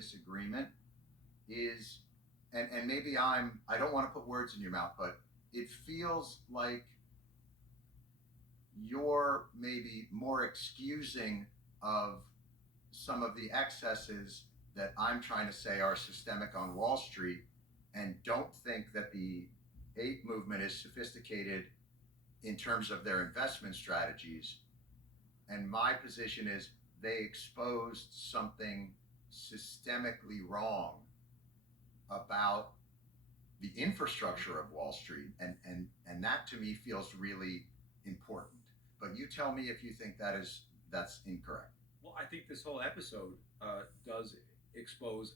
disagreement is, and maybe I don't want to put words in your mouth, but it feels like you're maybe more excusing of some of the excesses that I'm trying to say are systemic on Wall Street, and don't think that the ape movement is sophisticated in terms of their investment strategies. And my position is they exposed something systemically wrong about the infrastructure of Wall Street, and that to me feels really important. But you tell me if you think that's incorrect. Well, I think this whole episode does expose,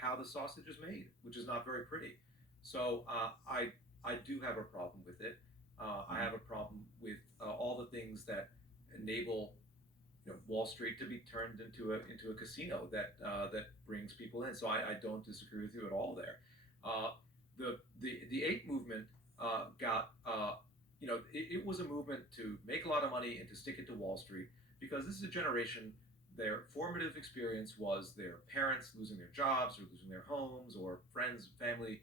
how the sausage is made, which is not very pretty. So I do have a problem with it. I have a problem with all the things that enable Wall Street to be turned into a casino that brings people in. So I don't disagree with you at all there. Uh, the ape movement got it was a movement to make a lot of money and to stick it to Wall Street, because this is a generation. Their formative experience was their parents losing their jobs or losing their homes, or friends, family,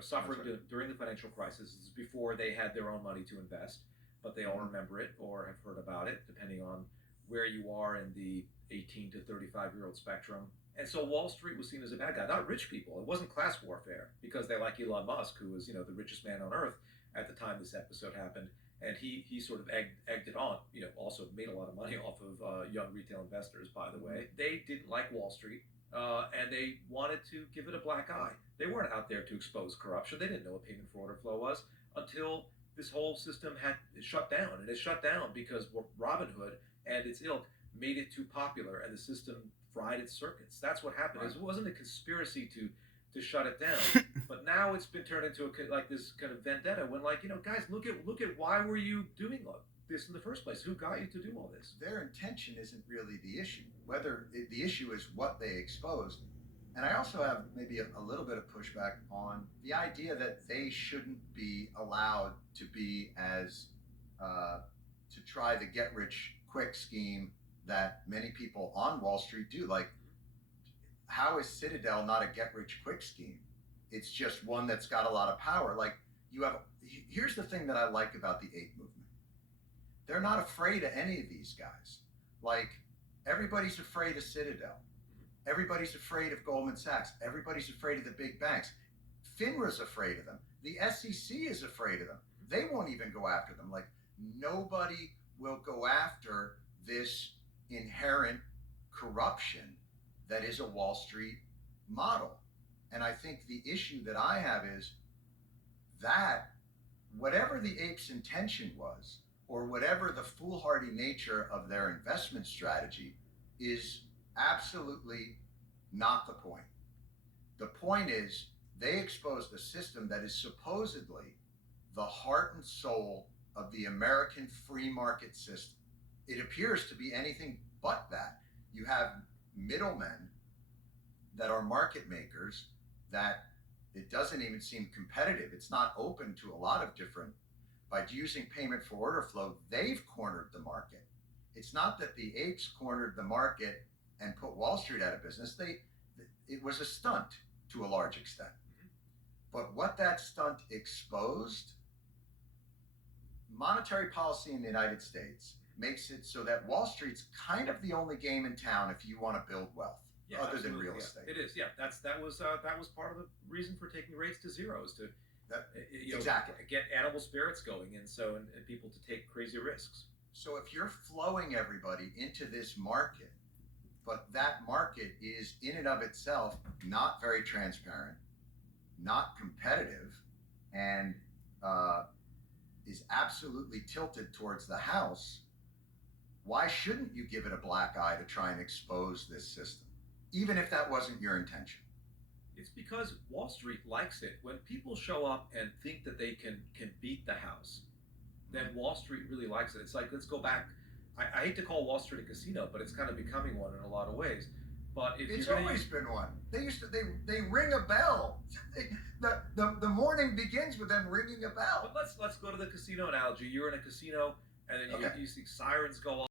suffering during the financial crisis. This is before they had their own money to invest, but they all remember it or have heard about it, depending on where you are in the 18 to 35-year-old spectrum. And so Wall Street was seen as a bad guy, not rich people. It wasn't class warfare, because they like Elon Musk, who was the richest man on earth at the time this episode happened, and he sort of egged it on. Also made a lot of money off of young retail investors. By the way, they didn't like Wall Street, and they wanted to give it a black eye. They weren't out there to expose corruption. They didn't know what payment for order flow was until this whole system had shut down, and it shut down because Robinhood and its ilk made it too popular, and the system fried its circuits. That's what happened. Right. It wasn't a conspiracy to shut it down, but now it's been turned into like this kind of vendetta. When guys, look at why were you doing this in the first place? Who got you to do all this? Their intention isn't really the issue. The issue is what they exposed. And I also have maybe a little bit of pushback on the idea that they shouldn't be allowed to be as to try the get rich quick scheme that many people on Wall Street do. Like, how is Citadel not a get rich quick scheme? It's just one that's got a lot of power. Like, here's the thing that I like about the ape movement. They're not afraid of any of these guys. Like, everybody's afraid of Citadel. Everybody's afraid of Goldman Sachs. Everybody's afraid of the big banks. FINRA's afraid of them. The SEC is afraid of them. They won't even go after them. Like, nobody will go after this inherent corruption that is a Wall Street model. And I think the issue that I have is that whatever the apes' intention was, or whatever the foolhardy nature of their investment strategy, is absolutely not the point. The point is they exposed a system that is supposedly the heart and soul of the American free market system. It appears to be anything but that. You have middlemen that are market makers that it doesn't even seem competitive. It's not open to a lot of different, by using payment for order flow, they've cornered the market. It's not that the apes cornered the market and put Wall Street out of business. It was a stunt to a large extent. But what that stunt exposed, monetary policy in the United States makes it so that Wall Street's kind of the only game in town if you want to build wealth, other than real estate. It is, yeah. That was part of the reason for taking rates to zero, is to exactly get animal spirits going, and people to take crazy risks. So if you're flowing everybody into this market, but that market is in and of itself not very transparent, not competitive, and is absolutely tilted towards the house, why shouldn't you give it a black eye to try and expose this system, even if that wasn't your intention? It's because Wall Street likes it. When people show up and think that they can beat the house, then Wall Street really likes it. It's like, let's go back. I hate to call Wall Street a casino, but it's kind of becoming one in a lot of ways. But it's always been one. They ring a bell. The morning begins with them ringing a bell. But let's go to the casino analogy. You're in a casino, and then you see sirens go off.